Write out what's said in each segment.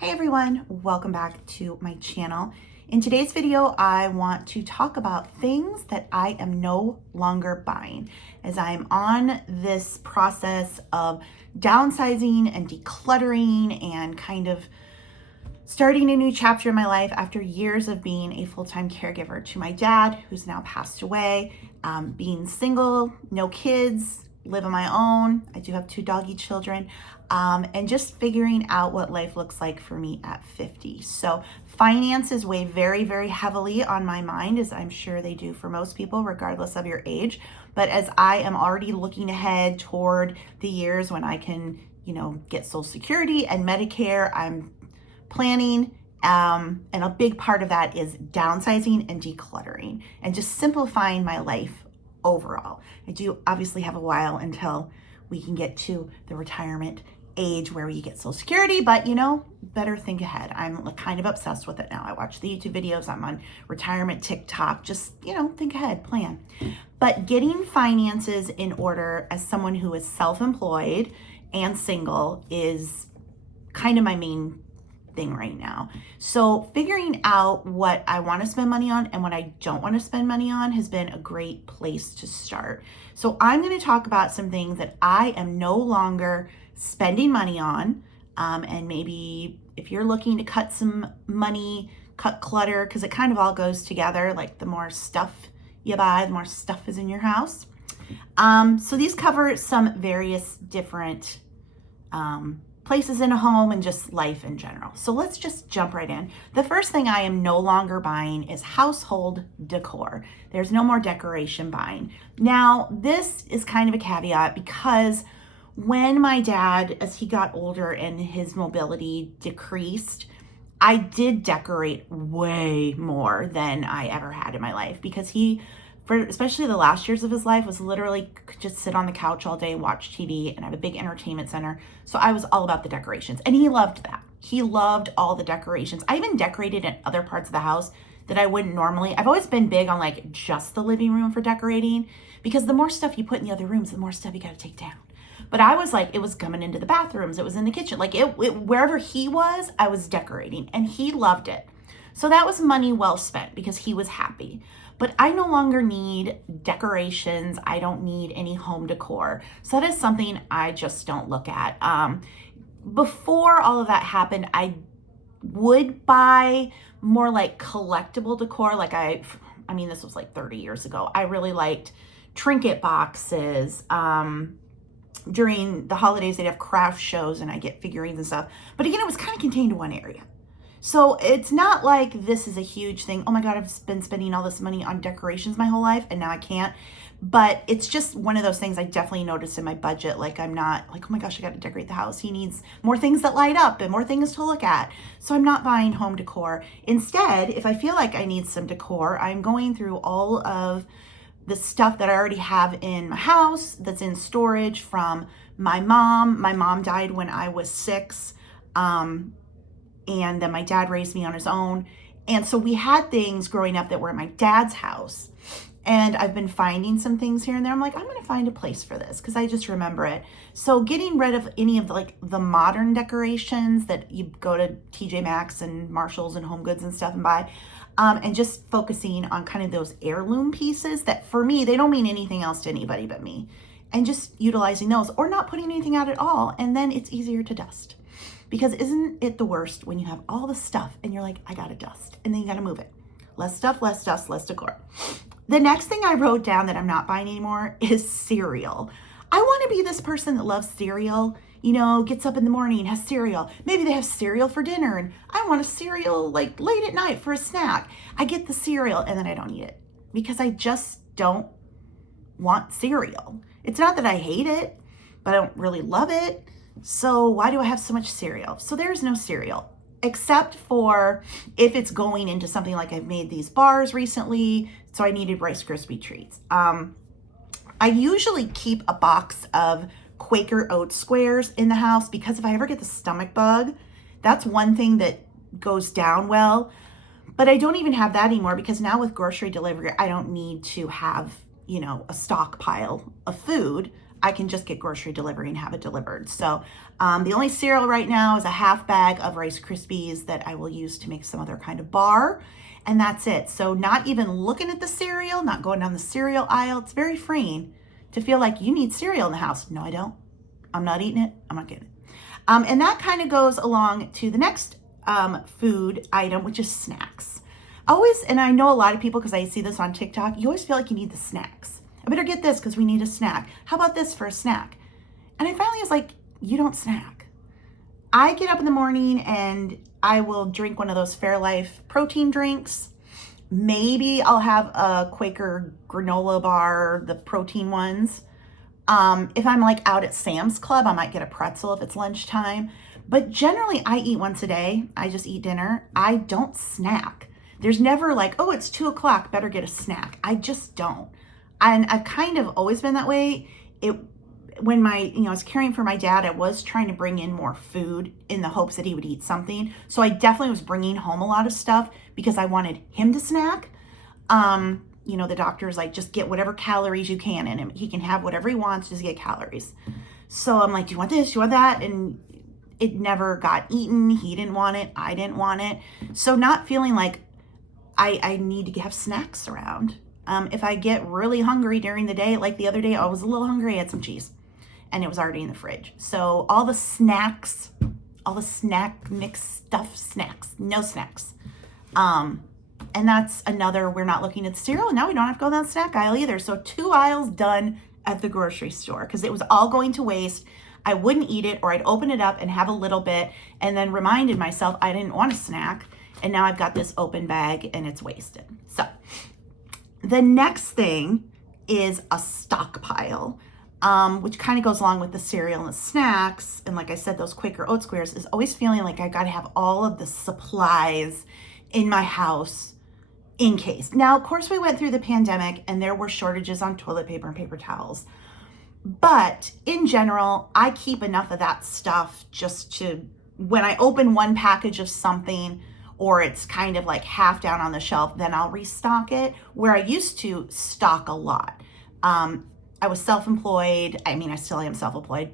Hey everyone, welcome back to my channel. In today's video, I want to talk about things that I am no longer buying as I am on this process of downsizing and decluttering and kind of starting a new chapter in my life after years of being a full-time caregiver to my dad, who's now passed away, being single, no kids, live on my own. I do have 2 doggy children, and just figuring out what life looks like for me at 50. So finances weigh very, very heavily on my mind, as I'm sure they do for most people, regardless of your age. But as I am already looking ahead toward the years when I can, get Social Security and Medicare, I'm planning, and a big part of that is downsizing and decluttering and just simplifying my life overall. I do obviously have a while until we can get to the retirement age where you get Social Security, but better think ahead. I'm kind of obsessed with it now. I watch the YouTube videos, I'm on retirement TikTok, just, think ahead, plan. But getting finances in order as someone who is self-employed and single is kind of my main thing right now. So figuring out what I want to spend money on and what I don't want to spend money on has been a great place to start. So I'm going to talk about some things that I am no longer spending money on. And maybe if you're looking to cut some money, cut clutter, because it kind of all goes together. Like the more stuff you buy, the more stuff is in your house. So these cover some various different places in a home and just life in general. So let's just jump right in. The first thing I am no longer buying is household decor. There's no more decoration buying. Now, this is kind of a caveat because when my dad, as he got older and his mobility decreased, I did decorate way more than I ever had in my life because he, for especially the last years of his life, was literally could just sit on the couch all day, watch TV, and have a big entertainment center. So I was all about the decorations, and he loved that. He loved all the decorations. I even decorated in other parts of the house that I wouldn't normally. I've always been big on like just the living room for decorating because the more stuff you put in the other rooms, the more stuff you got to take down. But I was like, it was coming into the bathrooms, it was in the kitchen, like it wherever he was, I was decorating, and he loved it. So that was money well spent because he was happy. But I no longer need decorations. I don't need any home decor. So that is something I just don't look at. Before all of that happened, I would buy more like collectible decor. Like I mean, this was like 30 years ago. I really liked trinket boxes. During the holidays, they'd have craft shows and I get figurines and stuff. But again, it was kind of contained to one area. So it's not like this is a huge thing. Oh my God, I've been spending all this money on decorations my whole life and now I can't. But it's just one of those things I definitely noticed in my budget. Like I'm not like, oh my gosh, I got to decorate the house. He needs more things that light up and more things to look at. So I'm not buying home decor. Instead, if I feel like I need some decor, I'm going through all of the stuff that I already have in my house that's in storage from my mom. My mom died when I was 6. And then my dad raised me on his own. And so we had things growing up that were in my dad's house. And I've been finding some things here and there. I'm like, I'm going to find a place for this because I just remember it. So getting rid of any of the modern decorations that you go to TJ Maxx and Marshalls and Home Goods and stuff and buy, and just focusing on kind of those heirloom pieces that for me, they don't mean anything else to anybody but me. And just utilizing those or not putting anything out at all. And then it's easier to dust. Because isn't it the worst when you have all the stuff and you're like, I gotta dust, and then you gotta move it. Less stuff, less dust, less decor. The next thing I wrote down that I'm not buying anymore is cereal. I wanna be this person that loves cereal, gets up in the morning, has cereal. Maybe they have cereal for dinner and I want a cereal like late at night for a snack. I get the cereal and then I don't eat it because I just don't want cereal. It's not that I hate it, but I don't really love it. So why do I have so much cereal? So there's no cereal, except for if it's going into something like I've made these bars recently, so I needed Rice Krispie treats. I usually keep a box of Quaker oat squares in the house because if I ever get the stomach bug, that's one thing that goes down well. But I don't even have that anymore because now with grocery delivery, I don't need to have, a stockpile of food. I can just get grocery delivery and have it delivered. So the only cereal right now is a half bag of Rice Krispies that I will use to make some other kind of bar. And that's it. So not even looking at the cereal, not going down the cereal aisle. It's very freeing to feel like you need cereal in the house. No, I don't. I'm not eating it. I'm not getting it. And that kind of goes along to the next food item, which is snacks. Always, and I know a lot of people, because I see this on TikTok, you always feel like you need the snacks. I better get this because we need a snack. How about this for a snack? And I finally was like, you don't snack. I get up in the morning and I will drink one of those Fairlife protein drinks. Maybe I'll have a Quaker granola bar, the protein ones. If I'm like out at Sam's Club, I might get a pretzel if it's lunchtime. But generally, I eat once a day. I just eat dinner. I don't snack. There's never like, oh, it's 2 o'clock, better get a snack. I just don't. And I've kind of always been that way. When I was caring for my dad, I was trying to bring in more food in the hopes that he would eat something. So I definitely was bringing home a lot of stuff because I wanted him to snack. The doctor's like, just get whatever calories you can in him. He can have whatever he wants, just get calories. So I'm like, do you want this? Do you want that? And it never got eaten. He didn't want it. I didn't want it. So not feeling like I need to have snacks around. If I get really hungry during the day, like the other day, I was a little hungry, I had some cheese and it was already in the fridge. So all the snacks, all the snack mixed stuff, snacks, no snacks. And that's another, we're not looking at cereal. And now we don't have to go down the snack aisle either. So 2 aisles done at the grocery store because it was all going to waste. I wouldn't eat it, or I'd open it up and have a little bit and then reminded myself I didn't want a snack. And now I've got this open bag and it's wasted. So the next thing is a stockpile, which kind of goes along with the cereal and the snacks. And like I said, those Quaker oat squares is always feeling like I got to have all of the supplies in my house in case. Now, of course, we went through the pandemic and there were shortages on toilet paper and paper towels. But in general, I keep enough of that stuff just to, when I open one package of something or it's kind of like half down on the shelf, then I'll restock it, where I used to stock a lot. I was self-employed. I mean, I still am self-employed,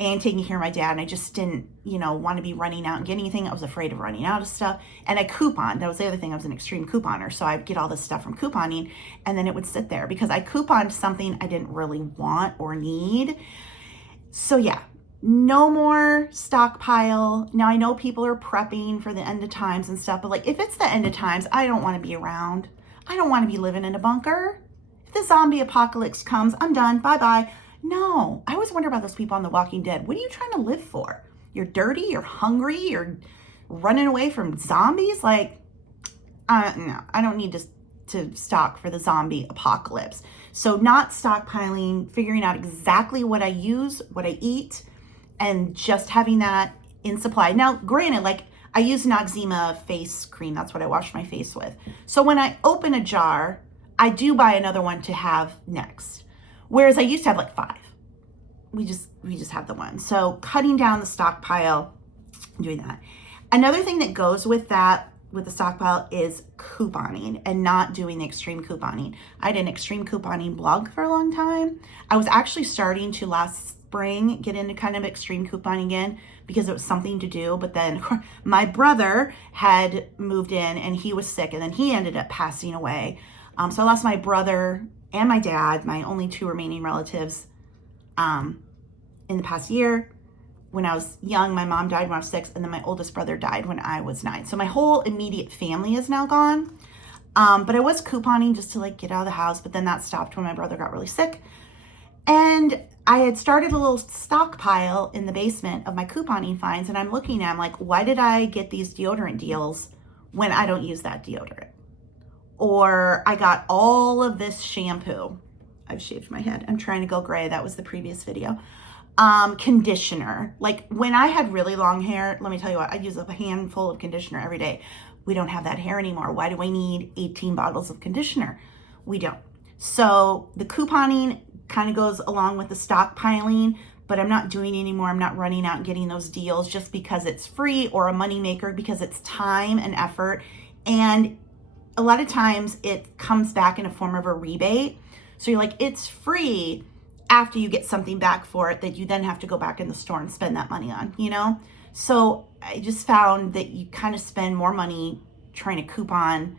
and taking care of my dad. And I just didn't, want to be running out and getting anything. I was afraid of running out of stuff. And I couponed. That was the other thing. I was an extreme couponer. So I'd get all this stuff from couponing and then it would sit there because I couponed something I didn't really want or need. So yeah, no more stockpile. Now I know people are prepping for the end of times and stuff, but like if it's the end of times, I don't want to be around. I don't want to be living in a bunker. If the zombie apocalypse comes, I'm done. Bye-bye. No, I always wonder about those people on The Walking Dead. What are you trying to live for? You're dirty, you're hungry, you're running away from zombies? Like, no, I don't need to stock for the zombie apocalypse. So not stockpiling, figuring out exactly what I use, what I eat, and just having that in supply. Now, granted, like I use Noxzema face cream. That's what I wash my face with. So when I open a jar, I do buy another one to have next. Whereas I used to have like 5. We just have the one. So cutting down the stockpile, doing that. Another thing that goes with that, with the stockpile, is couponing and not doing the extreme couponing. I did an extreme couponing blog for a long time. I was actually starting to last spring get into kind of extreme couponing again because it was something to do. But then my brother had moved in and he was sick and then he ended up passing away. So I lost my brother and my dad, my only 2 remaining relatives, in the past year. When I was young, my mom died when I was 6, and then my oldest brother died when I was 9. So my whole immediate family is now gone. But I was couponing just to like get out of the house, but then that stopped when my brother got really sick. And I had started a little stockpile in the basement of my couponing finds, and I'm looking at, I'm like, why did I get these deodorant deals when I don't use that deodorant? Or I got all of this shampoo. I've shaved my head. I'm trying to go gray. That was the previous video. Conditioner. Like when I had really long hair, let me tell you what, I use a handful of conditioner every day. We don't have that hair anymore. Why do I need 18 bottles of conditioner? We don't. So the couponing kind of goes along with the stockpiling, but I'm not doing it anymore. I'm not running out and getting those deals just because it's free or a moneymaker, because it's time and effort. And a lot of times it comes back in a form of a rebate. So you're like, it's free. after you get something back for it that you then have to go back in the store and spend that money on, you know? So I just found that you kind of spend more money trying to coupon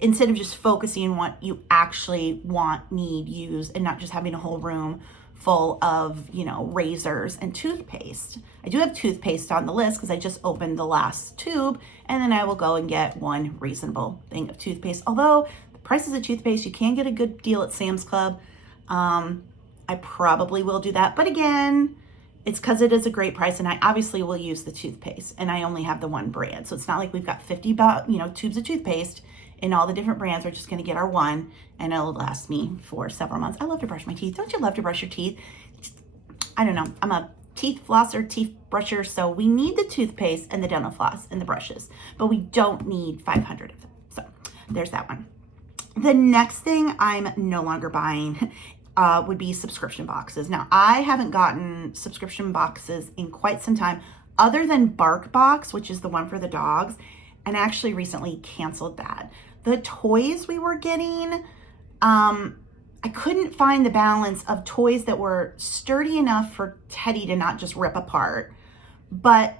instead of just focusing on what you actually want, need, use, and not just having a whole room full of, you know, razors and toothpaste. I do have toothpaste on the list because I just opened the last tube, and then I will go and get one reasonable thing of toothpaste. Although the prices of toothpaste, you can get a good deal at Sam's Club. I probably will do that. But again, it's because it is a great price, and I obviously will use the toothpaste, and I only have the one brand. So it's not like we've got 50 tubes of toothpaste in all the different brands. We're just going to get our one, and it'll last me for several months. I love to brush my teeth. Don't you love to brush your teeth? I don't know. I'm a teeth flosser, teeth brusher, so we need the toothpaste and the dental floss and the brushes, but we don't need 500 of them. So there's that one. The next thing I'm no longer buying would be subscription boxes. Now, I haven't gotten subscription boxes in quite some time, other than Bark Box, which is the one for the dogs, and I actually recently canceled that. The toys we were getting, I couldn't find the balance of toys that were sturdy enough for Teddy to not just rip apart, but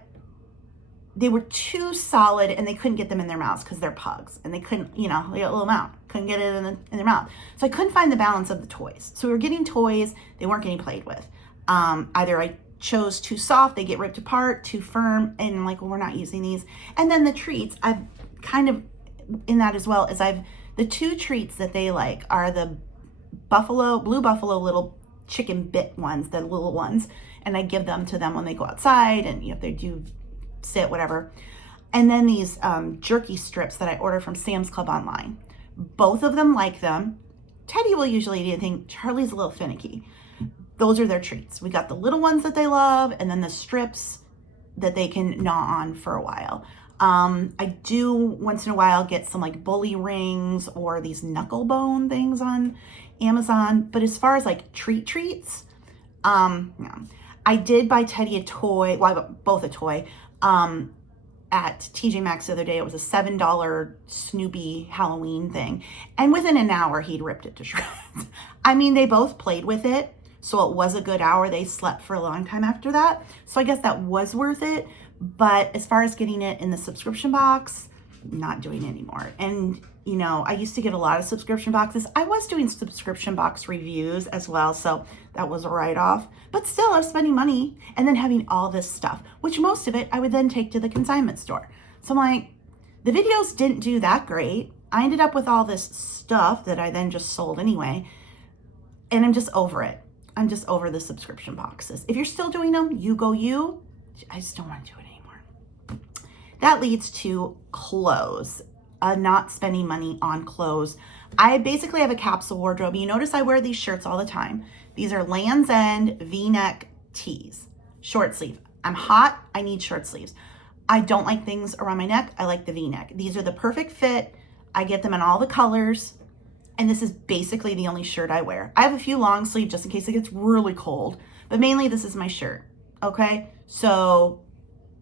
they were too solid and they couldn't get them in their mouths because they're pugs and they couldn't, you know, they got a little mouth, couldn't get it in their mouth. So I couldn't find the balance of the toys. So we were getting toys, they weren't getting played with. Either I chose too soft, they get ripped apart, too firm, and I'm like, well, we're not using these. And then the treats, I've kind of in that as well, as the two treats that they like are the blue buffalo little chicken bit ones, the little ones, and I give them to them when they go outside and, you know, if they do sit, whatever. And then these jerky strips that I order from Sam's Club online. Both of them like them. Teddy will usually eat anything. Charlie's a little finicky. Those are their treats. We got the little ones that they love, and then the strips that they can gnaw on for a while. I do once in a while get some like bully rings or these knuckle bone things on Amazon. But as far as like treats, no. I did buy Teddy a toy. Well, I bought both a toy. At TJ Maxx the other day. It was a $7 Snoopy Halloween thing. And within an hour, he'd ripped it to shreds. I mean, they both played with it. So it was a good hour. They slept for a long time after that. So I guess that was worth it. But as far as getting it in the subscription box, not doing it anymore. And, you know, I used to get a lot of subscription boxes. I was doing subscription box reviews as well. So that was a write-off. But still, I was spending money and then having all this stuff, which most of it I would then take to the consignment store. So I'm like, the videos didn't do that great. I ended up with all this stuff that I then just sold anyway. And I'm just over it. I'm just over the subscription boxes. If you're still doing them, you go you. I just don't want to do it anymore. That leads to clothes. Not spending money on clothes. I basically have a capsule wardrobe. You notice I wear these shirts all the time. These are Land's End V-neck tees, short sleeve. I'm hot, I need short sleeves. I don't like things around my neck. I like the V-neck. These are the perfect fit. I get them in all the colors. And this is basically the only shirt I wear. I have a few long sleeve just in case it gets really cold, but mainly this is my shirt, okay? So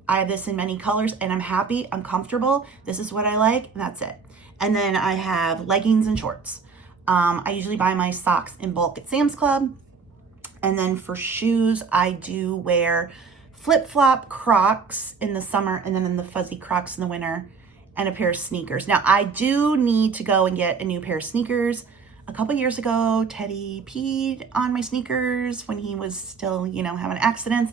I have this in many colors and I'm happy, I'm comfortable. This is what I like, and that's it. And then I have leggings and shorts. I usually buy my socks in bulk at Sam's Club. And then for shoes, I do wear flip-flop Crocs in the summer and then in the fuzzy Crocs in the winter, and a pair of sneakers. Now, I do need to go and get a new pair of sneakers. A couple years ago, Teddy peed on my sneakers when he was still, you know, having accidents.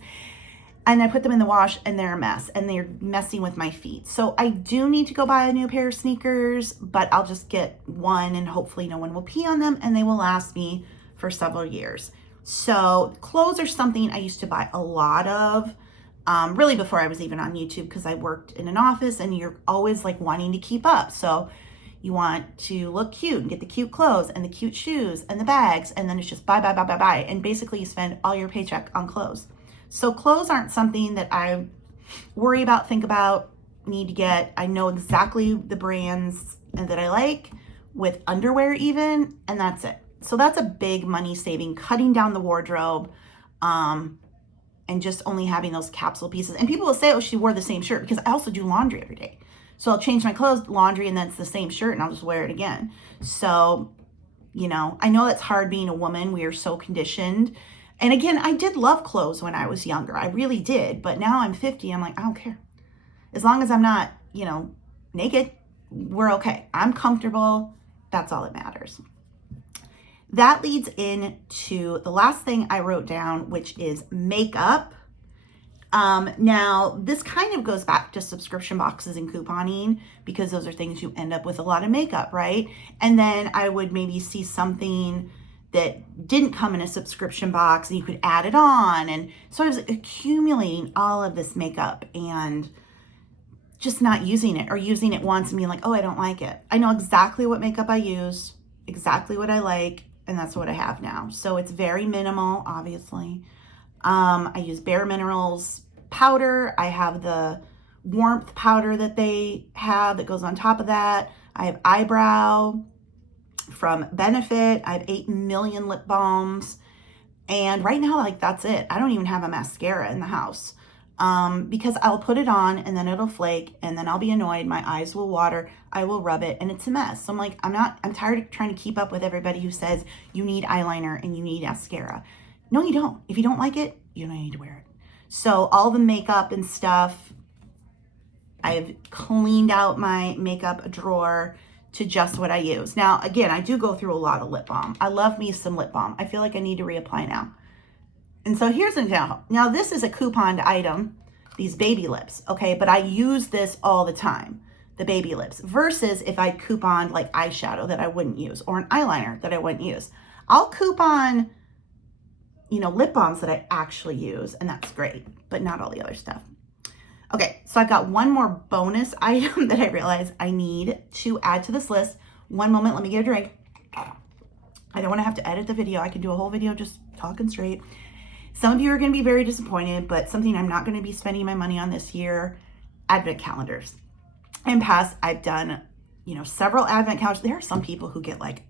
And I put them in the wash and they're a mess and they're messing with my feet. So I do need to go buy a new pair of sneakers, but I'll just get one and hopefully no one will pee on them and they will last me for several years. So clothes are something I used to buy a lot of, really before I was even on YouTube, because I worked in an office and you're always like wanting to keep up. So you want to look cute and get the cute clothes and the cute shoes and the bags, and then it's just buy. And basically you spend all your paycheck on clothes. So clothes aren't something that I worry about, think about, need to get. I know exactly the brands that I like, with underwear even, and that's it. So that's a big money saving, cutting down the wardrobe, and just only having those capsule pieces. And people will say, oh, she wore the same shirt, because I also do laundry every day. So I'll change my clothes, laundry, and then it's the same shirt and I'll just wear it again. So You know, I know that's hard being a woman. We are so conditioned. And again, I did love clothes when I was younger. I really did. But now I'm 50. I'm like, I don't care. As long as I'm not, you know, naked, we're okay. I'm comfortable. That's all that matters. That leads into the last thing I wrote down, which is makeup. Now, this kind of goes back to subscription boxes and couponing because those are things you end up with a lot of makeup, right? And then I would maybe see something that didn't come in a subscription box and you could add it on. And so I was accumulating all of this makeup and just not using it, or using it once and being like, oh, I don't like it. I know exactly what makeup I use, exactly what I like, and that's what I have now. So it's very minimal, obviously. I use Bare Minerals powder. I have the warmth powder that they have that goes on top of that. I have eyebrow from Benefit. I have 8 million lip balms. And right now, like, that's it. I don't even have a mascara in the house because I'll put it on and then it'll flake and then I'll be annoyed. My eyes will water. I will rub it and it's a mess. So I'm like, I'm tired of trying to keep up with everybody who says you need eyeliner and you need mascara. No, you don't. If you don't like it, you don't need to wear it. So all the makeup and stuff, I've cleaned out my makeup drawer to just what I use. Now, again, I do go through a lot of lip balm. I love me some lip balm. I feel like I need to reapply now. And so here's an example. Now, this is a couponed item, these baby lips, okay? But I use this all the time, the baby lips, versus if I couponed like eyeshadow that I wouldn't use or an eyeliner that I wouldn't use. I'll coupon, you know, lip balms that I actually use, and that's great, but not all the other stuff. Okay, so I've got one more bonus item that I realize I need to add to this list. One moment, let me get a drink. I don't want to have to edit the video. I can do a whole video just talking straight. Some of you are going to be very disappointed, but something I'm not going to be spending my money on this year, advent calendars. In past, I've done, you know, several advent calendars. There are some people who get like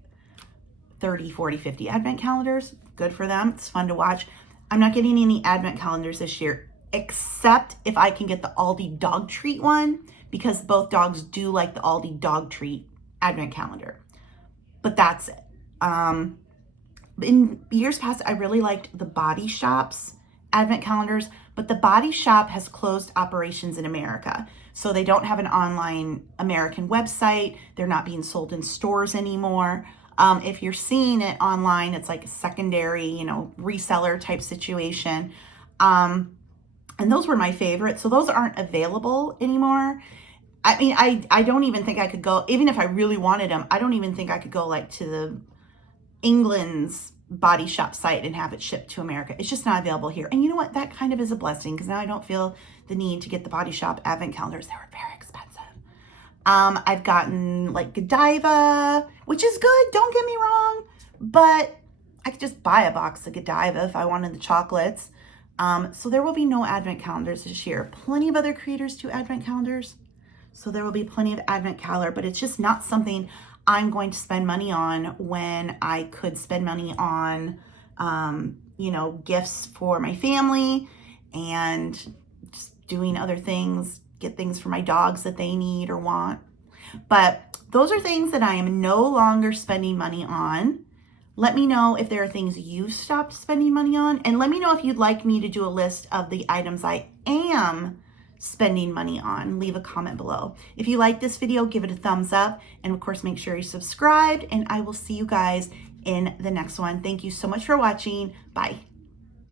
30, 40, 50 advent calendars. Good for them. It's fun to watch. I'm not getting any advent calendars this year, except if I can get the Aldi dog treat one, because both dogs do like the Aldi dog treat advent calendar. But that's it. In years past, I really liked the Body Shop's advent calendars, but the Body Shop has closed operations in America. So they don't have an online American website. They're not being sold in stores anymore. If you're seeing it online, it's like a secondary, you know, reseller type situation. And those were my favorite. So those aren't available anymore. I mean, I don't even think I could go, even if I really wanted them, I don't even think I could go like to the England's Body Shop site and have it shipped to America. It's just not available here. And you know what? That kind of is a blessing because now I don't feel the need to get the Body Shop advent calendars. They were very expensive. I've gotten like Godiva, which is good. Don't get me wrong, but I could just buy a box of Godiva if I wanted the chocolates. So there will be no advent calendars this year. Plenty of other creators do advent calendars. So there will be plenty of advent calendar, but it's just not something I'm going to spend money on when I could spend money on, you know, gifts for my family and just doing other things, get things for my dogs that they need or want. But those are things that I am no longer spending money on. Let me know if there are things you've stopped spending money on. And let me know if you'd like me to do a list of the items I am spending money on. Leave a comment below. If you like this video, give it a thumbs up. And of course, make sure you're subscribed. And I will see you guys in the next one. Thank you so much for watching. Bye.